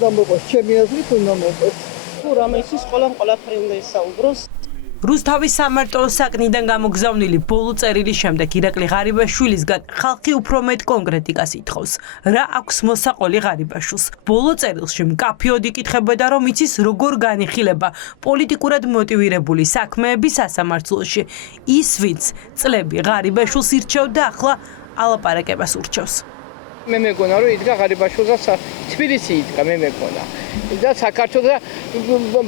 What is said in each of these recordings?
დამოყოს ჩემი აზრით უნდა მოყოს. თუ რამე ის ყველაფერი უნდა ისაუბროს. რუსთავის სამარტო საკნიდან გამოგზავნილი ბოლო წერილის შემდეგ ირაკლი ღარიბაშვილისგან ხალხი უფრო მეტ კონკრეტიკას ითხოვს. რა აქვს მოსაყოლი ღარიბაშვილს? ბოლო წერილში მკაფიოდ იკითხებოდა, რომ იცის როგორ განიხილება პოლიტიკურად მოტივირებული საქმეები სასამართლოში. ის, ვინც წლები ღარიბაშვილს ირჩევდა, ახლა ალაპარაკებას ურჩევს. მე მეგონა რომ იდგა ღარიბაშვილს თბილისი იდგა მე მეგონა და საქართველოს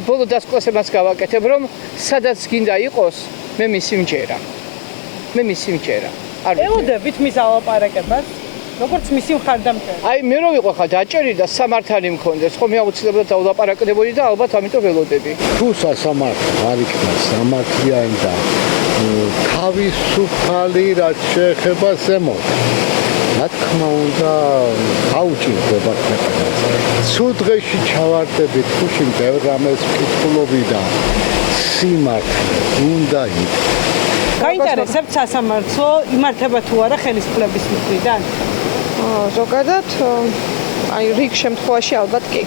ბოლო დასკვნას გავაკეთებ რომ სადაც გინდა იყოს მე მისი მჯერა არ ელოდებით მის ალაპარაკებას როგორც მისი მხარდამჭერი აი მე რო ვიყო ხა დაჭერი და სამართალი მქონდეს ხო მე აუცილებლად დავლაპარაკდებოდი და ალბათ ამიტომ ველოდები თუ სასამართლო არ იქნა სამართლიანი და თავისუფალი რაც შეეხება ზემოთ რა თქმა უნდა აუჭირდება ქვეყანას. სულ დღეში ჩავარდებით ხუში ბევრ რამეს ვკითხულობდი და სიმართლე უნდა იყოს. გაინტერესებთ სასამართლო იმართება თუ არა ხელისუფლების მხრიდან? ზოგადად აი რიგ შემთხვევაში ალბათ კი.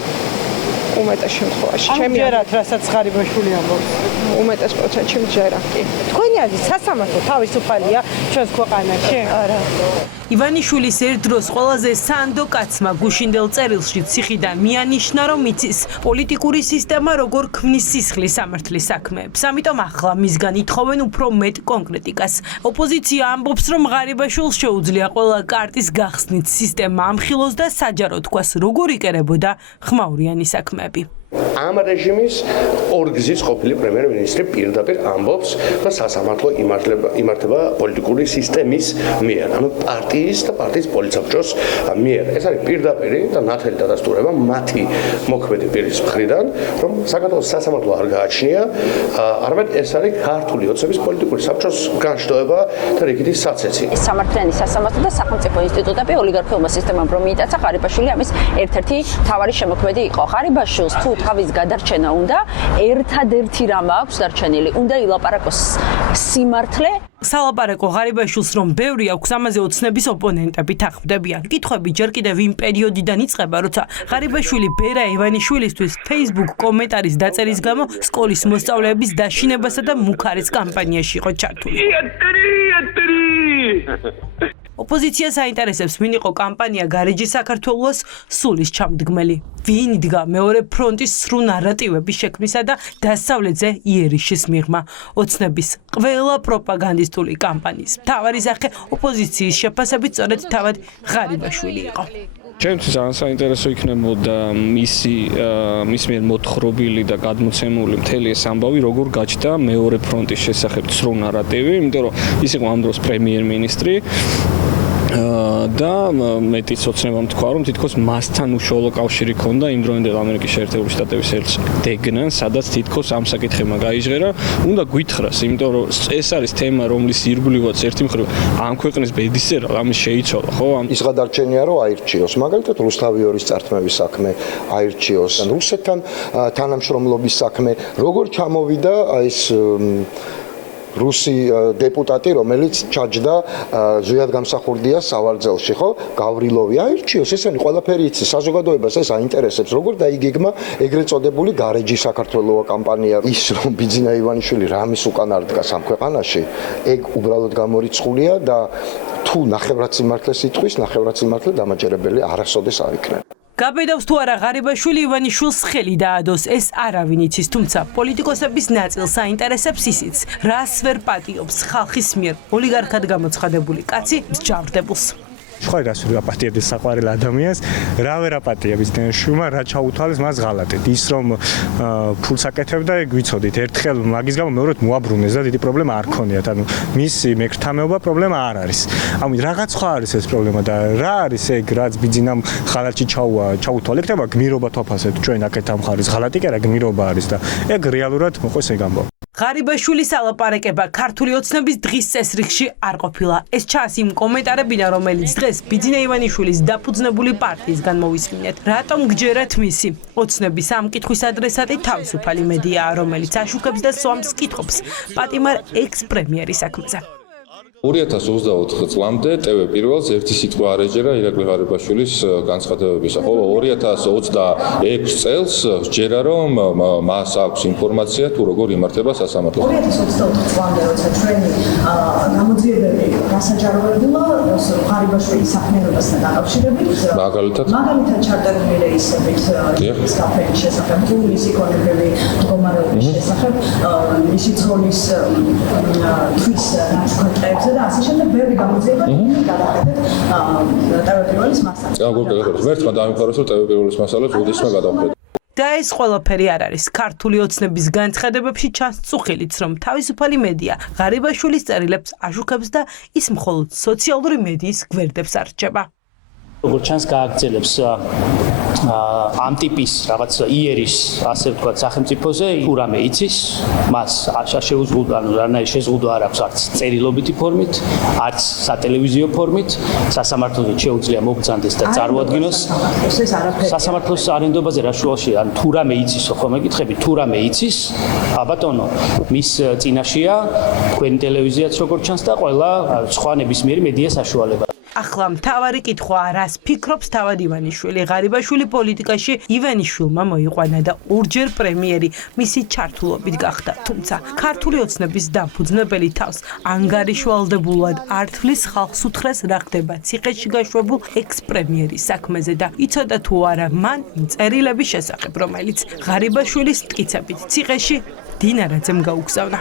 უმეტეს შემთხვევაში. ჩემი არათ რასაც ღარიბაშვილი ამბობს. უმეტეს პროცენტში მჯერა კი. თქვენი აზრით სასამართლო თავისუფალია ჩვენს ქვეყანაში? არა. ივანიშვილის ერთ დროს ყველაზე სანდო კაცმა გუშინდელ წერილში ციხიდან მიანიშნა, რომ იცის პოლიტიკური სისტემა როგორ ქმნის სისხლის სამართლის საქმეებს. ამიტომ ახლა მისგან ითხოვენ უფრო მეტ კონკრეტიკას. ოპოზიცია ამბობს, რომ ღარიბაშვილს შეუძლია ყველა კარტის გახსნით სისტემა ამხილოს და საჯარო თქვას, როგორ იკერებოდა ხმაურიანი საქმეები. ამ რეჟიმის ორგზის ყოფილი პრემიერ-მინისტრი პირდაპირ ამბობს, რომ სასამართლო იმართება პოლიტიკური სისტემის მიერ, ანუ პარტიის და პარტიის პოლიტსაბჭოს მიერ. ეს არის პირდაპირი და ნათელი დადასტურება მათი მოქმედი პირის მხრიდან, რომ საქართველოს სასამართლო არ გააჩნია, არამედ ეს არის ქართული ოცნების პოლიტიკური საბჭოს განშტოება და რიგითი საცეცი. სამართლიანი სასამართლო და სახელმწიფო ინსტიტუტები ოლიგარქიულმა სისტემამ რომ მიიტაცა, ღარიბაშვილი ამის ერთ-ერთი მთავარი შემოქმედი იყო. ღარიბაშვილს თუ თავის გადარჩენა უნდა, ერთადერთი რამ აქვს დარჩენილი, უნდა ილაპარაკოს სიმართლე. სალაპარაკო ღარიბაშვილს რომ ბევრი აქვს, ამაზე ოცნების ოპონენტები თანხმდებიან. კითხვები ჯერ კიდევ იმ პერიოდიდან იწყება, როცა ღარიბაშვილი ბერა ივანიშვილისთვის Facebook კომენტარის დაწერის გამო სკოლის მოსწავლეების დაშინებასა და მუქარის კამპანიაში იყო ჩართული. ოპოზიციას აინტერესებს, ვინ იყო კამპანია გარეჯი საქართველოს სულის ჩამდგმელი. ვინ იდგა მეორე ფრონტის სრულ ნარატივების შექმნისა და დასავლეთზე იერიშის მიღმა. ოცნების ყველა პროპაგანდისტული კამპანიის მთავარი სახე ოპოზიციის შეფასებით სწორედ თავად ღარიბაშვილი იყო. ჩემთვის საინტერესო იქნებოდა მის მიერ მოთხრობილი და გადმოცემული მთელი ეს ამბავი, როგორ გაჩნდა მეორე ფრონტის შესახებ სრულ ნარატივი, იმიტომ რომ ის იყო ამ დროს პრემიერ-მინისტრი და მეტიც ოცნებამ თქვა, რომ თითქოს მასთან უშუალო კავშირი ჰქონდა იმ დროინდელ ამერიკის შეერთებული შტატების ერთ დეგნან, სადაც თითქოს ამ საკითხებმა გაიჟღერა. უნდა გითხრას, იმიტომ რომ ეს არის თემა, რომლის ირგვლივაც ერთი მხრივ ამ ქვეყნის ბედისწერა ამის შეიცვალა, ხო? ის გადარჩენია, რომ აირჩიოს. მაგალითად, რუსთავი ორის წართმევის საქმე აირჩიოს, რუსეთთან თანამშრომლობის საქმე, როგორ ჩამოვიდა ეს რუსი დეპუტატი, რომელიც ჩაჯდა ზვიად გამსახურდია სავარძელში, ხო? გავრილოვი აირჩიოს, ესენი ყველაფერი იცის, საზოგადოებას ეს აინტერესებს, როგორ დაიგეგმა ეგრეთ წოდებული გარეჯი საქართველოა კამპანია. ის რომ ბიძინა ივანიშვილი რამის უკან არ დგას ამ ქვეყანაში, ეგ უბრალოდ გამორიცხულია და თუ ნახევრად სიმართლეს იტყვის, ნახევრად სიმართლე დამაჯერებელი არასოდეს არ იქნება. გაბედავს თუ არა ღარიბაშვილი ივანიშვილს ხელი დაადოს, ეს არავინ იცის, თუმცა პოლიტიკოსების ნაწილს აინტერესებს ისიც, რას ვერ პატიობს ხალხის მიერ ოლიგარქად გამოცხადებული კაცი მსჯავრდებულს. სხვა რას ვერ აპატიებს საყვარელ ადამიანს, რა ვერ აპატიებს შუმა, რა ჩაუთვალეს მას ღალატით. ის რომ ფულს აკეთებდა, ეგ ვიცოდით, ერთხელ მაგის გამო მეორედ მოაბრუნეს და დიდი პრობლემა არ ქონიათ. ანუ მისი მეკრთამეობა პრობლემა არ არის. ამით რაღაც სხვა არის ეს პრობლემა და რა არის ეგ, რაც ბიძინამ ღალატში ჩაუთვალე, იქნება გმირობა თოფასეთ ჩვენ აქეთ ამ ხარის ღალატი კი არა, გმირობა არის და ეგ რეალურად მოყოს ეგ ამბავი. ღარიბაშვილის ალაპარაკება ქართული ოცნების დღის წესრიგში არ ყოფილა. ეს ჩანს იმ კომენტარებიდან, რომელიც დღეს ბიძინა ივანიშვილის დაფუძნებული პარტიისგან მოვისმინეთ. რატომ გჯერათ მისი? ოცნების ამ კითხვის ადრესატი თავისუფალი მედიაა, რომელიც აშუქებს და სვამს კითხვებს პატიმარ ექს-პრემიერის საქმეზე. 2024 წლამდე TV პირველს ერთი სიტყვა არ ეჯერა ირაკლი ღარიბაშვილის განცხადებებისა. ხოლო 2026 წელს ჯერა რომ მას აქვს ინფორმაცია თუ როგორ იმართება სასამართლო. 2024 წლამდე როცა ჩვენი გამოძიებები გასაჯაროებულა ღარიბაშვილის საქმიანობასთან დაკავშირებით მაგალითად ჩარტერული რეისებით ის კაფეის შესახებ თუ მისი კონკრეტული მდგომარეობის შესახებ მისი ცოლის თვის ნაშრომებზე და ასე შემდეგ ბევრი გამოძიება გადახედეთ TV პირველის მასალებს. მერტმა დაამთავროს რომ TV პირველის მასალებს უდისმა გადავხედეთ. და ეს ყველაფერი არ არის ქართული ოცნების განცხადებებში ჩანს წუხილიც, რომ თავისუფალი მედია ღარიბაშვილის წერილებს აშუქებს და ის მხოლოდ სოციალური მედიის გვერდებს არჩება. როგორც ჩანს გააგრძელებს ამ ტიპის რაღაც იერის, ასე ვთქვათ, სახელმწიფოზე თუ რამე იცის, მას შეუზღუდვა, რანაირ შეზღუდვა არ აქვს არც წერილობითი ფორმით, არც სატელევიზიო ფორმით, სასამართლოზე შეუძლია მოგზანდეს და წარმოადგინოს. სასამართლოს არენდობაზე რა შუაში, ან თუ რამე იცის, ხომ მეკითხები, თუ რამე იცის, ბატონო, მის წინაშეა თქვენი ტელევიზიაც როგორც ჩანს და ყველა სხვა ნებისმიერი მედია საშუალება. ახლა მთავარი კითხვა რას ფიქრობს თავად ივანიშვილი. ღარიბაშვილი პოლიტიკაში ივანიშვილმა მოიყვანა და ორჯერ პრემიერი მისი ჩართულობით გახდა. თუმცა ქართული ოცნების დაფუძნებელი თავს ანგარიშვალდებულად ართვლის ხალხს უთხრეს რა ხდება ციხეში გაშვებულ ექს-პრემიერის საქმეზე და იცოდა თუ არა მან წერილების შესახებ, რომელიც ღარიბაშვილის მტკიცებით ციხეში დინარაძემ გაუგზავნა.